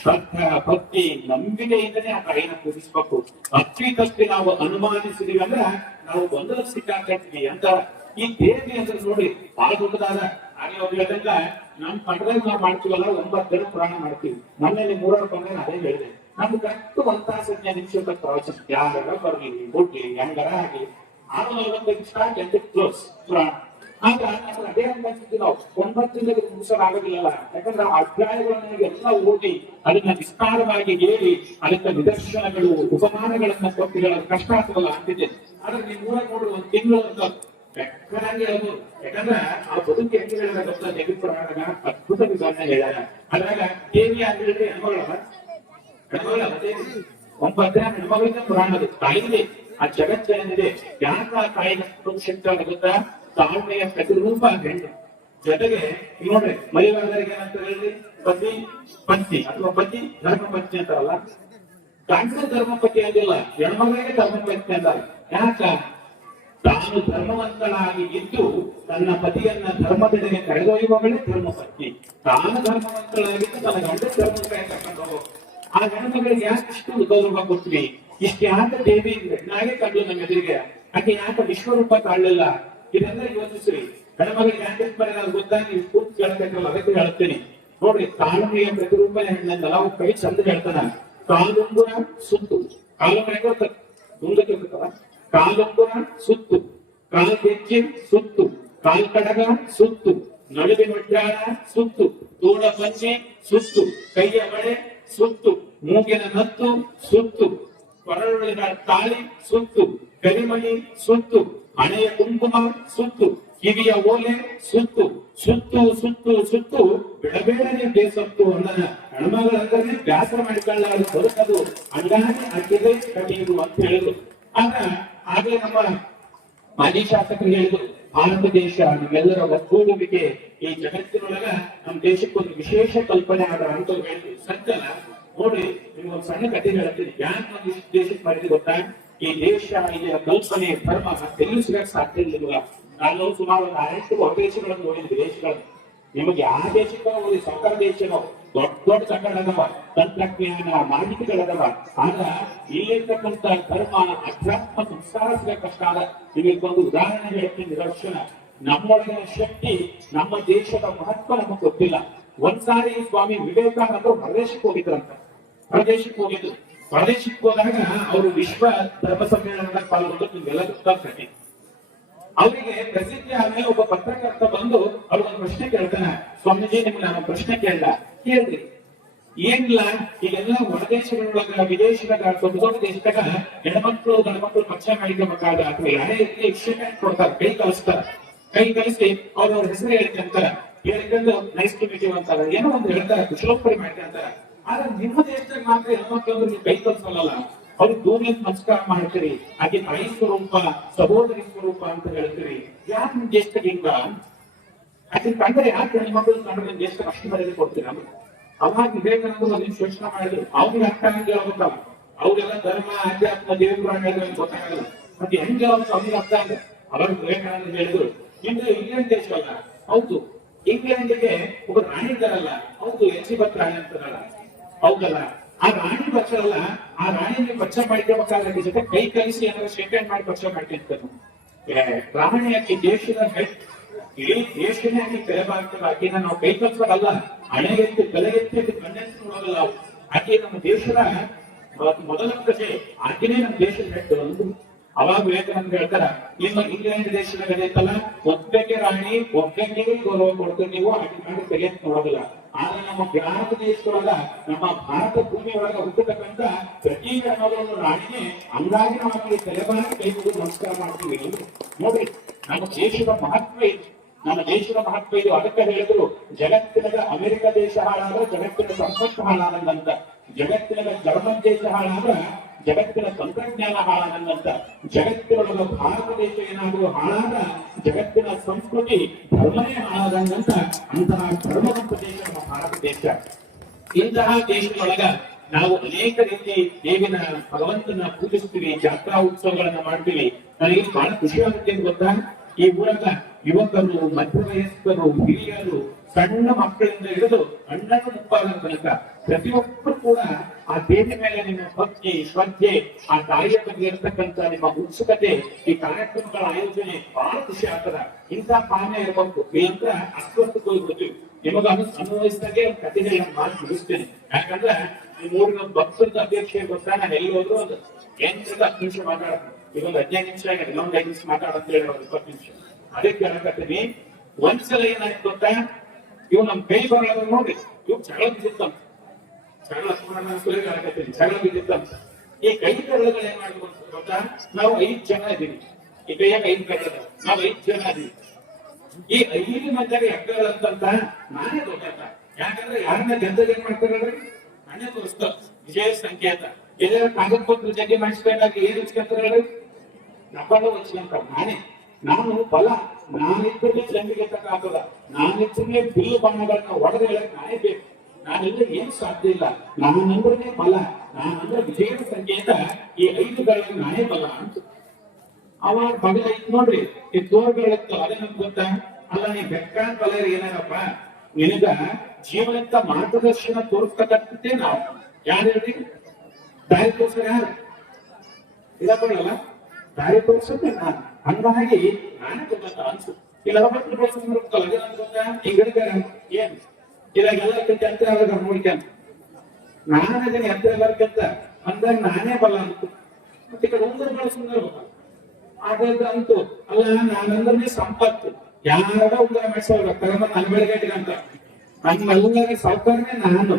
Speaker 1: ಶ್ರದ್ಧಾ, ಭಕ್ತಿ ನಂಬಿಕೆಯಿಂದನೇ ಆ ಕಹಿನ ಪೂಜಿಸ್ಬೇಕು ಭಕ್ತಿ ತಪ್ಪಿ ನಾವು ಅನುಮಾನಿಸಿದೀವಿ ಅಂದ್ರೆ ನಾವು ಗೊಂದಲ ಸಿಕ್ಕಾಕತ್ತೀವಿ ಅಂತ. ಈ ದೇವಿ ಅಂದ್ರೆ ನೋಡಿ ಬಹಳ ದೊಡ್ಡದಾದ ಹಾಗೆ ಅವ್ರು ಹೇಳಿದಂಗ ನಮ್ ಪಟ್ಟದಲ್ಲಿ ನಾವು ಮಾಡ್ತೀವಲ್ಲ, ಒಂಬತ್ತು ದಿನ ಪುರಾಣ ಮಾಡ್ತೀವಿ. ನನ್ನಲ್ಲಿ ಮೂರರ ಪಂದ್ರೆ ಅದೇ ಹೇಳಿದೆ. ನಮ್ಗೆ ಕರೆಕ್ಟ್ ಒಂದ್ ತಾಸು ನಿಮಿಷದ ಪ್ರವಚನ ಯಾರ ಬರ್ಲಿ, ಹುಡ್ಲಿ, ಹೆಂಗರ ಆಗ್ಲಿ ಆಮೇಲೆ ಒಂದ್ ಸ್ಟಾರ್ಟ್ ಎಂಟಕ್ಕೆ ಕ್ಲೋಸ್ ಪುರಾಣ. ನಾವು ಅದೇ ಅನ್ಕೊಂತಿದ್ವಿ ನಾವು ಒಂಬತ್ತಿಂದ ಮುಗಿಸಲಾಗೋದಿಲ್ಲ ಯಾಕಂದ್ರೆ ಆ ಅಧ್ಯಾಯಗಳನ್ನ ಎಲ್ಲ ಓದಿ ಅದನ್ನ ವಿಸ್ತಾರವಾಗಿ ಹೇಳಿ ಅದಕ್ಕೆ ನಿದರ್ಶನಗಳು ಉಪಮಾನಗಳನ್ನ ಕೊಟ್ಟು ಹೇಳೋದು ಕಷ್ಟ ಆಗ್ತದಲ್ಲ ಅಂತಿದ್ದೆ ಆದ್ರೆ ನೀವು ನೋಡ್ರಿ ಒಂದ್ ತಿಂಗಳು ಅಂತ ಬೆಕ್ಕರಾಗಿ ಹೇಳ್ಬೋದು ಯಾಕಂದ್ರೆ ಆ ಬದುಕು ಹೆಂಗೆ ಹೇಳಬೇಕಂತ ಜಗತ್ ಅದ್ಭುತ ವಿಧಾನ ಹೇಳ್ಯಾರ ಅದ್ರಾಗ ದೇವಿ ಅಂತ ಹೇಳಿ ಹೆಣ್ಮಗಳ ಹೆಣ್ಮಗಳ ಒಂಬತ್ತ ಹೆಣ್ಮಗಳಿಂದ ಪುರಾಣದ ತಾಯಿದೆ ಆ ಜಗತ್ತ ಏನಿದೆ? ಯಾಕ ಆ ತಾಯಿಗೆ ಶಕ್ತಿ ಆಗ ಗೊತ್ತಾ ತಾಳ್ಮೆಯ ಪ್ರತಿರೂಪ ಗಂಡ. ಜೊತೆಗೆ ನೋಡ್ರಿ ಮರಿವಾದರಿಗೆ ಏನಂತ ಹೇಳಿದ್ರಿ? ಪತಿ, ಪತ್ನಿ ಅಥವಾ ಪತಿ ಧರ್ಮ ಪತ್ನಿ ಅಂತಾರಲ್ಲ? ಗಂಡನ ಧರ್ಮಪತಿ ಆಗಿಲ್ಲ ಹೆಣ್ಮಗಳಿಗೆ ಧರ್ಮಪತ್ನಿ ಅಂತಾರೆ ಯಾಕ? ತಾನು ಧರ್ಮವಂತನಾಗಿ ಇದ್ದು ತನ್ನ ಪತಿಯನ್ನ ಧರ್ಮದೆಡೆಗೆ ಕರೆದೊಯ್ಯುವವಳೇ ಧರ್ಮಪತ್ನಿ. ತಾನು ಧರ್ಮವಂತಳಾಗಿದ್ದು ತನ್ನ ಗಂಡ ಧರ್ಮದ ಕೈ ಕರ್ಕೊಂಡು. ಆ ಹೆಣ್ಮಗಳಿಗೆ ಯಾಕೆ ಇಷ್ಟು ಗೌರವ ಕೊಟ್ವಿ ಇಷ್ಟು ಯಾಕೆ ದೇವಿ ಹೆಣ್ಣಾಗೆ ಕಂಡು ನಮ್ಮ ಎದುರಿಗೆ. ಆಕೆ ಯಾಕೆ ವಿಶ್ವರೂಪ ತಾಳಲಿಲ್ಲ? ಇದೆಲ್ಲ ಯೋಚಿಸ್ರಿ. ಹೆಣ್ಮಗಳಿಗೆ ಕ್ಯಾಂಟೀನ್ ಬರೋದು ಗೊತ್ತಾ ನೀವು ಕೂತ್ ಕೇಳ್ಬೇಕಲ್ಲ ಅದಕ್ಕೆ ಹೇಳ್ತೀನಿ ನೋಡ್ರಿ ತಾಳ್ಮೆಯ ಪ್ರತಿರೂಪ ಹೆಣ್ಣನ್ನ ನಾವು ಕೈ ಚಂದ ಹೇಳ್ತಾನ. ಕಾಲುಂಗುರ ಸುತ್ತು. ಕಾಲು ಮನೆಗೆ ಮುಂದಕ್ಕೆ ಇರ್ತಲ್ಲ ಕಾಲುಂಗುರ ಸುತ್ತು. ಕಾಲು ಗೆಜ್ಜೆ ಸುತ್ತು. ಕಾಲ್ ಕಡಗ ಸುತ್ತು. ನಡುವೆ ಮುಟ್ಟಾಳ ಸುತ್ತು. ತೋಳ ಪಂಚೆ ಸುತ್ತು. ಕೈಯ ಬಳೆ ಸುತ್ತು. ಮೂಗಿನ ನತ್ತು ಸುತ್ತು. ಕೊರಳಿನ ತಾಳಿ ಸುತ್ತು. ಕರಿಮಣಿ ಸುತ್ತು. ಹಣೆಯ ಕುಂಕುಮ ಸುತ್ತು, ಕಿವಿಯ ಓಲೆ ಸುತ್ತು ಸುತ್ತು ಸುತ್ತು ಸುತ್ತು. ಬಿಡಬೇಡನೆ ಬೇಸತ್ತು ಅಂದನ ಹೆಣ್ಮಗಳಂದ್ರೆ ಬ್ಯಾಸರ ಮಾಡಿಕೊಳ್ಳಲು ಬದುಕದು ಹಂಗಾಗಿ ಅಕ್ಕಿದೆ ಕಟ್ಟಿಯುವುದು ಅಂತ ಹೇಳಿದ್ರು. ಆಗ ಹಾಗೆ ನಮ್ಮ ಮಾಜಿ ಶಾಸಕರು ಹೇಳಿದ್ರು, ಭಾರತ ದೇಶ ನಮ್ಮೆಲ್ಲರ ಒಗ್ಗೂಡುವಿಕೆ ಈ ಜಗತ್ತಿನೊಳಗ ನಮ್ಮ ದೇಶಕ್ಕೊಂದು ವಿಶೇಷ ಕಲ್ಪನೆ ಆದ ಅಂತ ಹೇಳಿದ್ರು. ಸತ್ಯಲ್ಲ, ನೋಡಿ, ನಿಮ್ಗೊಂದು ಸಣ್ಣ ಕಥೆ ಹೇಳ್ತೀನಿ. ಯಾಕೆ ದೇಶಕ್ಕೆ ಮಾಡಿದ್ರು ಗೊತ್ತಾ? ಈ ದೇಶ ಇದರ ಕಲ್ಪನೆ, ಧರ್ಮ ಸಿಗಕ್ ಸಾಧ್ಯ ಇಲ್ಲ ನಾನು ಸುಮಾರು ಒಂದು ಹೊರ ದೇಶಗಳನ್ನು ನೋಡಿದ್ವಿ ದೇಶಗಳನ್ನು ನಿಮಗೆ ಯಾವ ದೇಶಕ್ಕೂ ಹೋಗಿ ಸರ್ಕಾರ ದೇಶನೋ ದೊಡ್ಡ ದೊಡ್ಡ ಕಟ್ಟಡದವ ತಂತ್ರಜ್ಞಾನ, ಮಾಹಿತಿಗಳದವ. ಆದ್ರ ಇಲ್ಲಿರ್ತಕ್ಕಂಥ ಧರ್ಮ, ಅಧ್ಯಾತ್ಮ ಸಂಸ್ಕಾರ ಕಷ್ಟ ಅದ ನಿಮಗೆ ಒಂದು ಉದಾಹರಣೆ ಹೇಳ್ತೀನಿ, ನಿದರ್ಶನ. ನಮ್ಮೊಳಗಿನ ಶಕ್ತಿ, ನಮ್ಮ ದೇಶದ ಮಹತ್ವ ನಮಗೆ ಗೊತ್ತಿಲ್ಲ. ಒಂದ್ಸಾರಿ ಸ್ವಾಮಿ ವಿವೇಕಾನಂದರು ಹೊರದೇಶಕ್ಕೆ ಹೋಗಿದ್ರಂತ. ಹೊರದೇಶಕ್ಕೆ ಹೋಗಿದ್ರು. ಹೊರದೇಶಕ್ಕೆ ಹೋದಾಗ ಅವರು ವಿಶ್ವ ಧರ್ಮ ಸಮ್ಮೇಳನದ ಪಾಲ್ಗೊಂಡು ನಿಮ್ಗೆಲ್ಲ ಗೊತ್ತಾಗ್ತದೆ. ಅವರಿಗೆ ಪ್ರಸಿದ್ಧಿ ಆದ್ಮೇಲೆ ಒಬ್ಬ ಪತ್ರಕರ್ತ ಬಂದು ಅವ್ರ ಒಂದು ಪ್ರಶ್ನೆ ಕೇಳ್ತಾನೆ. ಸ್ವಾಮೀಜಿ, ನಿಮ್ಗೆ ನಾನು ಪ್ರಶ್ನೆ ಕೇಳ ಕೇಳ್ರಿ. ಏನಿಲ್ಲ, ಈಗೆಲ್ಲ ಹೊರದೇಶಗಳೊಳಗ, ವಿದೇಶದಾಗ ದೊಡ್ಡ ದೇಶದಾಗ ಹೆಣ್ಮಕ್ಳು, ಗಂಡ್ಮಕ್ಳು ಪಕ್ಷ ಮಾಡಿಕೋಬೇಕಾದ ಅಥವಾ ಯಾರೇ ಇರ್ಲಿ ಶಿಕ್ಷಣ ಕೊಡ್ತಾರೆ, ಕೈ ಕಲಿಸ್ತಾರ. ಕೈ ಕಲಿಸಿ ಅವ್ರವ್ರ ಹೆಸರು ಹೇಳ್ಕೊಂತಾರ ಹೇಳ್ಕೊಂಡು ನೈಸ್ ಟು ಮೀಟ್ ಅಂತಾರ. ಏನೋ ಒಂದು ಹೇಳ್ತಾರ, ಕುಶಲೋಪರಿ ಮಾಡ್ಕೊಂತಾರ. ಆದ್ರೆ ನಿಮ್ಮ ದೇಶದಾಗ ಮಾತ್ರ ಹೆಣ್ಮಕ್ಳು ಅಂದ್ರೆ ನೀವು ಕೈ ತೋರಿಸಲ್ಲ ಅವ್ರು ಭೂಮಿ ನಮಸ್ಕಾರ ಮಾಡ್ತೀರಿ, ಹಾಗೆ ತಾಯಿ ಸ್ವರೂಪ ಸಹೋದರಿ ಸ್ವರೂಪ ಅಂತ ಹೇಳ್ತೀರಿ. ಯಾರು ನಿಮ್ ದೇಶದಿಂದ ಅದಕ್ಕೆ ಕಂಡ್ರೆ ಯಾಕೆ ಹೆಣ್ಮಕ್ಳು ಕಂಡ್ರೆ ದೇಶಕ್ಕೆ ಅಷ್ಟು ಮರ್ಯಾದೆ ಕೊಡ್ತೀರಾ? ಅವಾಗ ವಿವೇಕಾನಂದ ಅದನ್ನ ಶೋಷಣೆ ಮಾಡಿದ್ರು. ಅವ್ರಿಗೆ ಅರ್ಥ ಹಂಗೆ ಹೇಳ್ಬೇಕಲ್ಲ ಅವರೆಲ್ಲ ಧರ್ಮ, ಆಧ್ಯಾತ್ಮ ದೇವರು ಹೇಳಿದ್ರೆ ಗೊತ್ತಾಗಲ್ಲ. ಮತ್ತೆ ಹೆಂಗೆ ಅವ್ರು ಅವ್ರಿಗೆ ಅರ್ಥ ಆಗ ಅವರು ವಿವೇಕಾನಂದ ಹೇಳಿದ್ರು ಇಂದು ಇಂಗ್ಲೆಂಡ್ ದೇಶವಲ್ಲ ಹೌದು, ಇಂಗ್ಲೆಂಡ್ಗೆ ಒಬ್ಬ ರಾಣಿ ಇದ್ದಾರಲ್ಲ ಹೌದು ಎಲಿಜಬೆತ್ ರಾಣಿ ಅಂತಾರಲ್ಲ ಹೌದಲ್ಲ? ಆ ರಾಣಿ ಬಚ್ಚಲ್ಲ ಆ ರಾಣಿ ನೀವು ಬಚ್ಚ ಮಾಡ್ಕೋಬೇಕಾದ್ರೆ ಜೊತೆ ಕೈ ಕಲಿಸಿ ಏನಾದ್ರು ಶೇಕ್ ಮಾಡಿ ಬಚ್ಚ ಮಾಡ್ಕೊಂತಾರೆ ರಾಣಿ ಆಕೆ ದೇಶದ ದೇಶನೇ ಆಕೆ ಕಲೆ ಮಾಡ್ತಾರೆ ಆಕೆನ ನಾವು ಕೈ ಕಲ್ಸೋದಲ್ಲ ಹಣೆಗೆತ್ತಿ ಕಲೆಗೆತ್ತಿ ಕಣ್ಣೆತ್ತಿ ನೋಡೋದಲ್ಲ ನಾವು. ಆಕೆ ನಮ್ಮ ದೇಶದ ಮೊದ- ಮೊದಲ ಪ್ರಜೆ. ಆಕೆನೇ ನಮ್ಮ ದೇಶದ ಹೆಡ್ ಒಂದು ಅವಾಗ ವಿವೇಕಾನಂದ ಹೇಳ್ತಾರ, ನಿಮ್ಮ ಇಂಗ್ಲೆಂಡ್ ದೇಶದ ಐತಲ್ಲ? ಒಬ್ಬಕ್ಕೆ ರಾಣಿ ಒಬ್ಬಕ್ಕೆ ಗೌರವ ಕೊಡ್ತೀವಿ ನೀವು, ಆಕೆ ಮಾಡಿ ತೆಗೆಯಕ್ ನೋಡೋದಿಲ್ಲ. ಆದ್ರೆ ನಮ್ಮ ಭಾರತ ದೇಶದೊಳಗ ನಮ್ಮ ಭಾರತ ಭೂಮಿ ಒಳಗ ಹುಟ್ಟತಕ್ಕಂತ ಪ್ರತಿ ಹೆಣ್ಮಗಳನ್ನು ರಾಣಿನೇ ಹಂಗಾಗಿ ನಾವು ಆಕೆಗೆ ತಲೆಬಾಗಿ ಕೈ ಮುಗಿದು ನಮಸ್ಕಾರ ಮಾಡ್ತೀವಿ. ನೋಡ್ರಿ ನಮ್ಮ ದೇಶದ ಮಹತ್ವ ಇದು. ನಮ್ಮ ದೇಶದ ಮಹತ್ವ ಇದು. ಅದಕ್ಕೆ ಹೇಳಿದ್ರು ಜಗತ್ತಿನ ಅಮೆರಿಕ ದೇಶ ಹಾಳಾದ್ರೆ ಜಗತ್ತಿನ ಸಂಪತ್ತು ಹಾಳಾದಂತ ಜಗತ್ತಿನ ಜರ್ಮನ್ ದೇಶ ಹಾಳಾದ್ರೆ ಜಗತ್ತಿನ ತಂತ್ರಜ್ಞಾನ ಹಾಳಾದಂತ, ಜಗತ್ತಿನೊಳಗ ಭಾರತ ದೇಶ ಏನಾದರೂ ಹಾಳಾದ, ಜಗತ್ತಿನ ಸಂಸ್ಕೃತಿ ಧರ್ಮನೇ ಹಾಳಾದಂತ ಅಂತಹ ಧರ್ಮವಂತ ದೇಶ ನಮ್ಮ ಭಾರತ ದೇಶ ಇಂತಹ ದೇಶದೊಳಗ ನಾವು ಅನೇಕ ರೀತಿ ದೇವಿನ ಭಗವಂತನ ಪೂಜಿಸ್ತೀವಿ, ಜಾತ್ರಾ ಉತ್ಸವಗಳನ್ನ ಮಾಡ್ತೀವಿ. ನನಗೆ ಬಹಳ ಖುಷಿ ಅಂತ ಗೊತ್ತಾ? ಈ ಮೂಲಕ ಯುವಕರು, ಮಧ್ಯವಯಸ್ಕರು, ಹಿರಿಯರು ಸಣ್ಣ ಮಕ್ಕಳಿಂದ ಹಿಡಿದು ಅಣ್ಣನ ಮುಪ್ಪಾದ ತನಕ ಪ್ರತಿಯೊಬ್ಬರು ಕೂಡ ಆ ದೇವಿ ಮೇಲೆ ನಿಮ್ಮ ಭಕ್ತಿ, ಶ್ರದ್ಧೆ, ಆ ತಾಯಿಯ ಬಗ್ಗೆ ಇರತಕ್ಕಂತ ನಿಮ್ಮ ಉತ್ಸುಕತೆ, ಈ ಕಾರ್ಯಕ್ರಮಗಳ ಆಯೋಜನೆ ಬಹಳ ಖುಷಿ ಆಗ್ತದ. ಇಂಥ ಪಾನ ಇರಬೇಕು. ಇಲ್ಲಂದ್ರ ಅಸ್ವಸ್ಥ ಹೋಗ್ಬಿಡ್ತೀವಿ ನಿಮಗ ಅನು ಅನುಭವಿಸಿದಾಗೆ ಕಥೆಗಳನ್ನ ಮಾತು ಮುಗಿಸ್ತೇನೆ. ಯಾಕಂದ್ರೆ ಈ ಮೂರಿನ ಭಕ್ತರದ ಅಧ್ಯಕ್ಷೆ ಗೊತ್ತಾ? ನಾನು ಎಲ್ಲಿ ಹೋದ್ರು ಒಂದು ಎಂಟರಿಂದ ಹತ್ತು ನಿಮಿಷ ಮಾತಾಡ ಇದೊಂದು ಹದಿನೈದು ನಿಮಿಷ ಆಗಿದೆ. ಇನ್ನೊಂದು ಐದು ನಿಮಿಷ ಮಾತಾಡ ಅಂತ ಹೇಳಿ ಒಂದು ಇಪ್ಪತ್ತು ನಿಮಿಷ. ಅದಕ್ಕೆ ಹೇಳಕತ್ತೀನಿ ಒಂದ್ಸಲ ಏನಾಯ್ತು ಗೊತ್ತಾ? ಇವ್ ನಮ್ ಕೈ ಬರಲ್ಲ ನೋಡಿ ಇವ್ ಜಗಳ ಬಿದ್ದಿತ್ತಂತ ಜಗಳ ಹೇಳಕತ್ತೀನಿ. ಜಗಳ ಈ ಕೈ ಬೆರಳುಗಳು ಏನ್ ಮಾಡ್ಬೋದು ಗೊತ್ತಾ? ನಾವು ಐದ್ ಜನ ಇದೀವಿ. ಈ ಕೈಯಾಗ ಐದ್ ಬೆರಳು ನಾವು ಐದ್ ಜನ ಇದೀವಿ. ಈ ಐದು ಮಂದಿಗೆ ಹೆಗ್ಗಳಂತಂತ ನಾನೇ ದೊಡ್ಡ ಯಾಕಂದ್ರೆ ಯಾರನ್ನ ಜನರಿಗೆ ಏನ್ ಮಾಡ್ತಾರಲ್ರಿ ನಾನೇ ತೋರಿಸ್ತ ವಿಜಯ ಸಂಕೇತ. ಎಲ್ಲರ ಕಾಗದ ಪತ್ರ ಜಗ್ಗಿ ಮಾಡಿಸ್ಕೊಂಡಾಗ ಏನ್ ನಪ್ಪಲ್ಲ ಹಚ್ಕೊಂತ ನಾನೇ. ನಾನು ಫಲ ನಾನಿದ್ದಲ್ಲಿ ಜನರಿಗೆ ತಕ್ಕಾಗಲ್ಲ ನಾನಿದ್ದಲ್ಲೇ ಬಿಲ್ಲು ಬಣ್ಣಗಳನ್ನ ಒಡೆದ ಹೇಳಕ್ ನಾನೇ ಬೇಕು. ನಾನಿಲ್ಲ ಏನು ಸಾಧ್ಯ ಇಲ್ಲ. ನಾನಂದ್ರೆ ಫಲ ನಾನಂದ್ರೆ ವಿಜಯದ ಸಂಕೇತ. ಈ ಐದುಗಳಿಗೆ ನಾನೇ ಬಲ ಅಂತ. ಅವಾಗ ಬಗಲ ಐತ್ ನೋಡ್ರಿ, ಈ ತೋರ್ಗಳಿತ್ತು ನಮ್ಗೆ ಗೊತ್ತ? ಅಲ್ಲ, ನೀ ಬೆಕ್ಕ ಬಲ ಏನಾರಪ್ಪ? ನಿನಗ ಜೀವನದ ಮಾರ್ಗದರ್ಶನ ತೋರಿಸ್ತಕ್ಕಂಥದ್ದೇ ನಾವು. ಯಾರು ಹೇಳ್ರಿ? ದಾರಿ ತೋರ್ಸ ಯಾರು? ಇದಾಗಲ್ಲ ದಾರಿ ತೋರ್ಸೋದೇ ನಾನು. ಹಂಗಾಗಿ ನಾನೇ ಗೊತ್ತ ಅನ್ಸು. ಇಲ್ಲ ರಬ್ಬರ್ ತೋರ್ಸೋದು ಇರುತ್ತಲ್ಲ ಅದೇ ನಮ್ಗೆ ಗೊತ್ತಾ? ಹಿಂಗ್ ಹಿಡಿದಾರೆ ಏನ್? ಇದಾಗ ಎಲ್ಲಕ್ಕಿಂತ ಅಂತ ನೋಡ್ಕ್ಯಾನ ನಾನು ಅದನ್ನ ಎಂತ ಎಲ್ಲರ್ಕಿಂತ ಅಂದಾಗ ನಾನೇ ಬಲ ಅಂತ. ಮತ್ತೆ ಈ ಕಡೆ ಉಂಗುರ ಬಳಸ್ಕೊಂಡ್ರೆ ಹಾಗಾದ್ರೆ ಅಂತು, ಅಲ್ಲ ನಾನಂದ್ರೆ ಸಂಪತ್ತು. ಯಾರ ಉಂಗುರ ಮಾಡಿಸೋಲ್ಲ ತಗೊಂಡ ನನ್ನ ಬೆಳಗ್ಗೆ ಅಂತ. ನಮ್ಮೆಲ್ಲರಿಗೆ ಸಾವುಕಾರನೇ ನಾನು?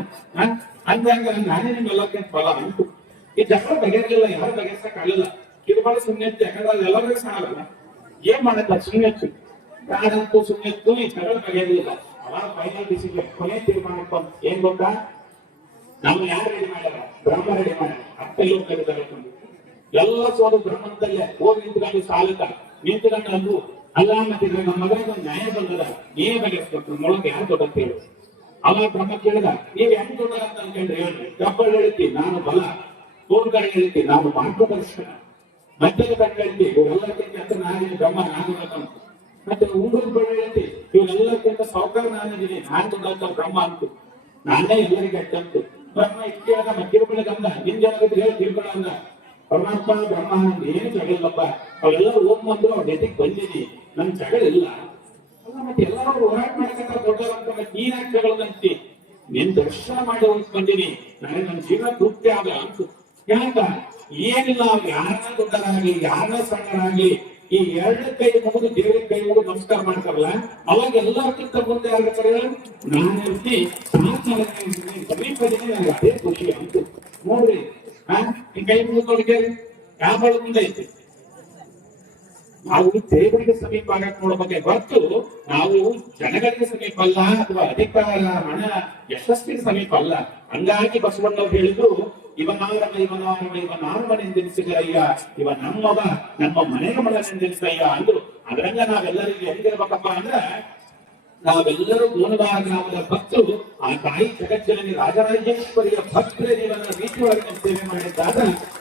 Speaker 1: ಅಂದಾಗ ನಾನೇ ನಿಮ್ಮೆಲ್ಲಕ್ಕಿಂತ ಬಲ ಅಂತು. ಈ ಜಗಳ ಬಗೆಹರಿಲ್ಲ ಯಾರು ಬಗೆಹರಿಸಕ್ ಆಗಲ್ಲ. ಕಿರುಬಾಳ ಸುಮ್ಮನೆ ಯಾಕಂದ್ರೆ ಎಲ್ಲರಿಗೂ ಆಗಲ್ಲ ಏನ್ ಮಾಡತ್ತ ಸುಮ್ಮನೆ ನಾನಂತೂ ಸುಮ್ಮನೆ ಈ ಜಗಳ ಬಗೆಹರಿಲ್ಲ ಅವರ ಫೈನಲ್ ಡಿಸಿಷನ್ ಕೊನೆ ತೀರ್ಮಾನ. ಏನ್ ಗೊತ್ತಾ? ನಮ್ಮ ಯಾರು ರೆಡಿ ಮಾಡಲ್ಲ? ಬ್ರಹ್ಮ ರೆಡಿ ಮಾಡಲ್ಲ. ಅಪ್ಪ ಕರೆದಾರೆ ಎಲ್ಲ ಸೋದು ಬ್ರಹ್ಮದಲ್ಲೇ ಹೋಗಿ ನಿಂತ್ಕೊಂಡು ಸಾಲಕ ನಿಂತ್ಕೊಂಡು ಅಂದ್ರು ಅಲ್ಲ ಮತ್ತಿದ್ರೆ ನಮ್ಮ ಮಗನಿಗೆ ಒಂದು ನ್ಯಾಯ ಬಂದದ. ನೀವೇ ಬಗೆಹರಿಸ್ಬೇಕು. ಮೊಳಗೆ ಯಾರು ದೊಡ್ಡ ಹೇಳು. ಅವಾಗ ಬ್ರಹ್ಮ ಕೇಳಿದ, ನೀವ್ ಹೆಂಗ್ ದೊಡ್ಡ ಅಂತ ಅನ್ಕೊಂಡ್ರಿ ಹೇಳ್ತಿ ನಾನು ಬಲ. ತೋರ್ಗಡೆ ಹೇಳ್ತಿ ನಾನು ಮಾರ್ಗದರ್ಶನ. ಮಧ್ಯದ ಕಡೆ ಎಲ್ಲಕ್ಕಿಂತ ಅಂತ ಬ್ರಹ್ಮ, ನಾನು ಅಂತ ಮತ್ತೆ ಉಂಗುರು ಬಳ್ಳಿ ಇವರೆಲ್ಲಕ್ಕಿಂತ ಸಾವುಕಾರ ನಾನಿದ್ದೀನಿ ನಾನು ದೊಡ್ಡ ಬ್ರಹ್ಮ ಅಂತು ನಾನೇ ಎಲ್ಲರಿಗೆ ಅಟ್ಟಂತು ಬ್ರಹ್ಮ ಗಂಧ ನಿನ್ ಜನಗದ್ದು ಹೇಳಿ, ತಿಳ್ಕೊಳ ಅಂದ. ಪರಮಾತ್ಮ, ಬ್ರಹ್ಮ ಏನು ಜಗಳಿಲ್ಲಪ್ಪ ಅವೆಲ್ಲರೂ ಓದ್ ಬಂದ್ರು ಅವ್ರ ಜೊತೆಗೆ ಬಂದಿನಿ. ನನ್ ಜಗಳಿಲ್ಲ ಅಲ್ಲ, ಮತ್ತೆ ಎಲ್ಲರೂ ಹೋರಾಟ ಮಾಡಕತ್ತ ದೊಡ್ಡವರು ಅನ್ಕೊಂಡ ನೀನ್ ನಿನ್ ದರ್ಶನ ಮಾಡಿ ಬಂದಿನಿ. ನನಗೆ ನನ್ನ ಜೀವನ ತೃಪ್ತಿ ಆಗ ಅನ್ಸು ಯಾಕ? ಏನಿಲ್ಲ ಅವ್ರು ಯಾರನ್ನ ದೊಡ್ಡರಾಗ್ಲಿ ಯಾರನ್ನ ಸಣ್ಣರಾಗ್ಲಿ, ಈ ಎರಡು ಕೈ ಮುಗಿದು ದೇವರಿಗೆ ಕೈ ಮುಗಿದು ನಮಸ್ಕಾರ ಮಾಡ್ತಾರಲ್ಲ, ಅವಾಗ ಎಲ್ಲರಿಗಿಂತ ಮುಂದೆ ಆಗ್ತಾರೆ ನಾನು ಇರ್ತಿ ಸಮೀಪದಲ್ಲಿ ನನಗೆ ಅದೇ ಖುಷಿ. ಅಂತು ನೋಡ್ರಿ ಹಾ ಈ ಕೈ ಮುಗಿದವ್ರಿಗೆ ಯಾವ ಮುಂದೆ ಐತಿ? ನಾವು ದೇವರಿಗೆ ಸಮೀಪ ಆಗಕ್ ನೋಡ್ಬೇಕೆ ಹೊರತು ನಾವು ಜನಗಳಿಗೆ ಸಮೀಪ ಅಲ್ಲ ಅಥವಾ ಅಧಿಕಾರ ಹಣ ಯಶಸ್ವಿನ ಸಮೀಪ ಅಲ್ಲ ಹಂಗಾಗಿ ಬಸವಣ್ಣವ್ರು ಹೇಳಿದ್ರು ಇವನಾರಮ ಇವನಾರಮ ಇವನಾರಮನೆಂದೆನಿಸಿದರಯ್ಯ ಇವ ನಮ್ಮವ, ನಮ್ಮ ಮನೆಯ ಮಗನೆಂದೆನಿಸಯ್ಯ ಅಂದ್ರು. ಅದ್ರಂಗ ನಾವೆಲ್ಲರಿಗೂ ಹೆಂಗಿರ್ಬೇಕಪ್ಪ ಅಂದ್ರ ನಾವೆಲ್ಲರೂ ಗೋನವಾರ ಗ್ರಾಮದ ಭಕ್ತರು. ಆ ತಾಯಿ ಜಗಜ್ಜನಿ ರಾಜರಾಜೇಶ್ವರಿಯ ಭಕ್ತರ ಜೀವನ ರೀತಿ ಒಳಗೆ ನಾವು ಸೇವೆ ಮಾಡಿದ್ದಾಗ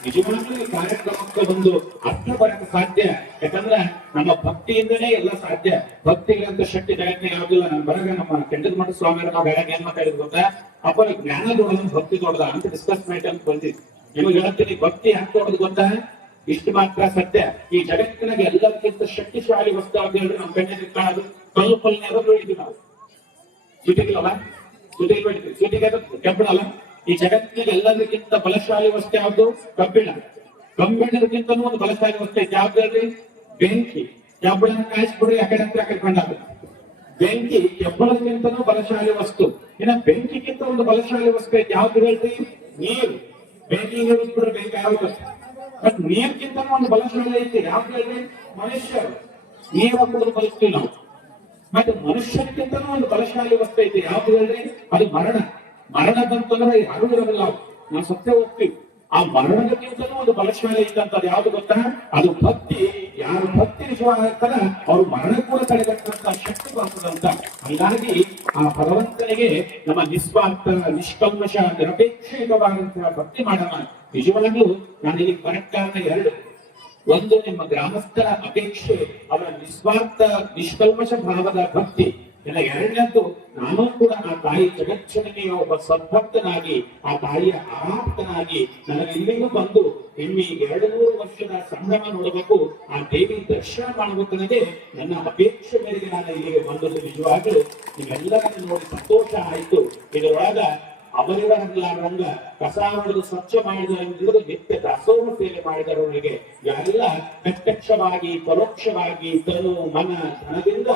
Speaker 1: ನಿಜವಾಗ್ಲೂ ಈ ಕಾರ್ಯಕ್ರಮಕ್ಕೆ ಒಂದು ಅರ್ಥ ಬರಕ್ಕೆ ಸಾಧ್ಯ. ಯಾಕಂದ್ರೆ ನಮ್ಮ ಭಕ್ತಿಯಿಂದನೇ ಎಲ್ಲ ಸಾಧ್ಯ. ಭಕ್ತಿಗಳಂತ ಶಕ್ತಿ ಜಗತ್ತಿನ ಯಾವುದಿಲ್ಲ ನಾನು ಬರಗ ನಮ್ಮ ಕೆಂಡದ ಸ್ವಾಮಿಯವರು ನಾವು ಬೆಳಗ್ಗೆ ಏನ್ ಮಾತಾಡಿದ್ರು ಗೊತ್ತಾ? ಅಪ್ಪ ಜ್ಞಾನ ದೊಡ್ಡದ ಭಕ್ತಿ ದೊಡ್ಡದ ಅಂತ ಡಿಸ್ಕಸ್ ಮಾಡಿ ಅಂತ ಬಂದಿದ್ದು ನಿಮಗೆ ಹೇಳ್ತೀನಿ ಭಕ್ತಿ ಯಾಕೆ ದೊಡ್ಡದು ಗೊತ್ತಾ? ಇಷ್ಟು ಮಾತ್ರ ಸತ್ಯ. ಈ ಜಗತ್ತಿನಾಗ ಎಲ್ಲಕ್ಕಿಂತ ಶಕ್ತಿಶಾಲಿ ವಸ್ತು ಅಂತ ಹೇಳಿದ್ರೆ ನಮ್ಮ ಕಣ್ಣಿಗೆ ಕಾಣೋದು ಕಲ್ಲು ಎದುರು ಇದ್ವಿ ನಾವು. ಸುಟಿಗಿಲ್ಲವ ಸುಟಿಗೆ ಬೆಳಿತೀವಿ ಸುಟಿಗೆ ಕಬ್ಬಿಣಲ್ಲ ಈ ಜಗತ್ತಿನಾಗ ಎಲ್ಲದಕ್ಕಿಂತ ಬಲಶಾಲಿ ವಸ್ತು ಯಾವುದು? ಕಬ್ಬಿಣ ಕಬ್ಬಿಣದಕ್ಕಿಂತ ಒಂದು ಬಲಶಾಲಿ ವಸ್ತು ಯಾವ್ದು ಹೇಳ್ರಿ? ಬೆಂಕಿ. ಕಬ್ಬಿಣ ಕಾಯಿಸ್ಬಿಡ್ರಿ, ಆ ಕಡೆ ಹತ್ರ ಕಟ್ಕೊಂಡಾಗ ಬೆಂಕಿ ಕೆಬ್ಬಳಕ್ಕಿಂತನೂ ಬಲಶಾಲಿ ವಸ್ತು. ಇನ್ನ ಬೆಂಕಿಗಿಂತ ಒಂದು ಬಲಶಾಲಿ ವಸ್ತು ಯಾವ್ದು ಹೇಳ್ರಿ? ನೀರು. ಬೆಂಕಿ ಬಿಟ್ರೆ ಬೆಂಕಿ ಯಾವ್ದು? ಬಟ್ ನೀರ್ಗಿಂತ ಒಂದು ಬಲಶಾಲಿ ಐತಿ. ಯಾವ್ದು ಹೇಳ್ರಿ ಮನುಷ್ಯರು ನೀರು ಹಾಕೋದು ಬಯಸ್ತೀವಿ ನಾವು. ಮತ್ತೆ ಮನುಷ್ಯಕ್ಕಿಂತ ಒಂದು ಬಲಶಾಲಿ ವಸ್ತು ಐತೆ. ಯಾವ್ದು ಹೇಳ್ರಿ ಅದು ಮರಣ. ಮರಣ ಬಂತಂದ್ರೆ ಯಾರು ಇರೋದಿಲ್ಲ. ನಾವು ನಾವು ಸತ್ಯ ಹೋಗ್ತೀವಿ. ಆ ಮರಣಕ್ಕಿಂತಲೂ ಒಂದು ಬಲಶಾಲೆ ಇದ್ದಂತದ್ದು ಯಾವ್ದು ಗೊತ್ತಾ? ಅದು ಭಕ್ತಿ. ಯಾರು ಭಕ್ತಿ ನಿಜವಾಗಿರ್ತಾರ ಅವ್ರು ಮರಣ ಕೂಡ ತಡೆಗಟ್ಟಂತ ಶಕ್ತಿ ಬರ್ತದಂತ ಹಂಗಾಗಿ ಆ ಭಗವಂತನಿಗೆ ನಮ್ಮ ನಿಸ್ವಾರ್ಥ, ನಿಷ್ಕಲ್ಮಶ, ನಿರಪೇಕ್ಷಿತವಾದಂತಹ ಭಕ್ತಿ ಮಾಡೋಣ ನಿಜವಾಗ್ಲೂ ನಾನು ಇಲ್ಲಿ ಕರೆಕ್ಟ್ ಕಾರಣ ಎರಡು. ಒಂದು ನಿಮ್ಮ ಗ್ರಾಮಸ್ಥರ ಅಪೇಕ್ಷೆ, ಅವರ ನಿಸ್ವಾರ್ಥ, ನಿಷ್ಕಲ್ಮಶ ಭಾವದ ಭಕ್ತಿ. ಇನ್ನ ಎರಡನೇದ್ದು ನಾನು ಕೂಡ ಆ ತಾಯಿ ಜಗಕ್ಷಣೆಯ ಒಬ್ಬ ಸದ್ಭಕ್ತನಾಗಿ ಆ ತಾಯಿಯ ಆಪ್ತನಾಗಿ ನನಗೆ ಇಲ್ಲಿಗೂ ಬಂದು ಈ ಎರಡು ನೂರು ವರ್ಷದ ಸಂಭ್ರಮ ನೋಡಬೇಕು, ಆ ದೇವಿ ದರ್ಶನ ಮಾಡಬೇಕು ನನ್ನ ಅಪೇಕ್ಷೆ ಮೇರೆಗೆ ನಾನು ಇಲ್ಲಿಗೆ ಬಂದದ್ದು ನಿಜವಾಗ್ಲೂ. ನಿಮ್ಮೆಲ್ಲರನ್ನು ನೋಡಿ ಸಂತೋಷ ಆಯಿತು. ಇದರೊಳಗ ಅವರಿವರಲ್ಲಾರಂಗ ಕಸ ಹೊಡೆದು ಸ್ವಚ್ಛ ಮಾಡಿದವರು ನಿತ್ಯ ದಾಸೋಹ ಸೇವೆ ಮಾಡಿದವರಿಗೆ ಯಾರೆಲ್ಲ ಪ್ರತ್ಯಕ್ಷವಾಗಿ, ಪರೋಕ್ಷವಾಗಿ ತನು ಮನ ಧನದಿಂದ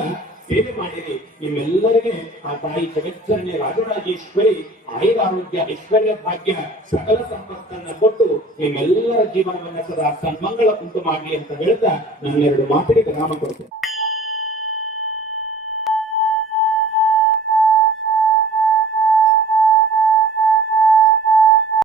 Speaker 1: ಸೇವೆ ಮಾಡಿರಿ. ನಿಮ್ಮೆಲ್ಲರಿಗೆ ಆ ತಾಯಿ ಜಗಚ್ಚರಣೆ ರಾಜರಾಜೇಶ್ವರಿ ಆಯುರ ಆರೋಗ್ಯ ಐಶ್ವರ್ಯ ಭಾಗ್ಯ, ಸಕಲ ಸಂಪತ್ತನ್ನ ಕೊಟ್ಟು ನಿಮ್ಮೆಲ್ಲರ ಜೀವನವನ್ನ ಸದಾ ಸನ್ಮಂಗಳ ಉಂಟು ಮಾಡಲಿ ಅಂತ ಹೇಳ್ತಾ ನನ್ನೆರಡು ಮಾತಿಗೆ ನಾಮ ಕೊಡ್ತೇನೆ.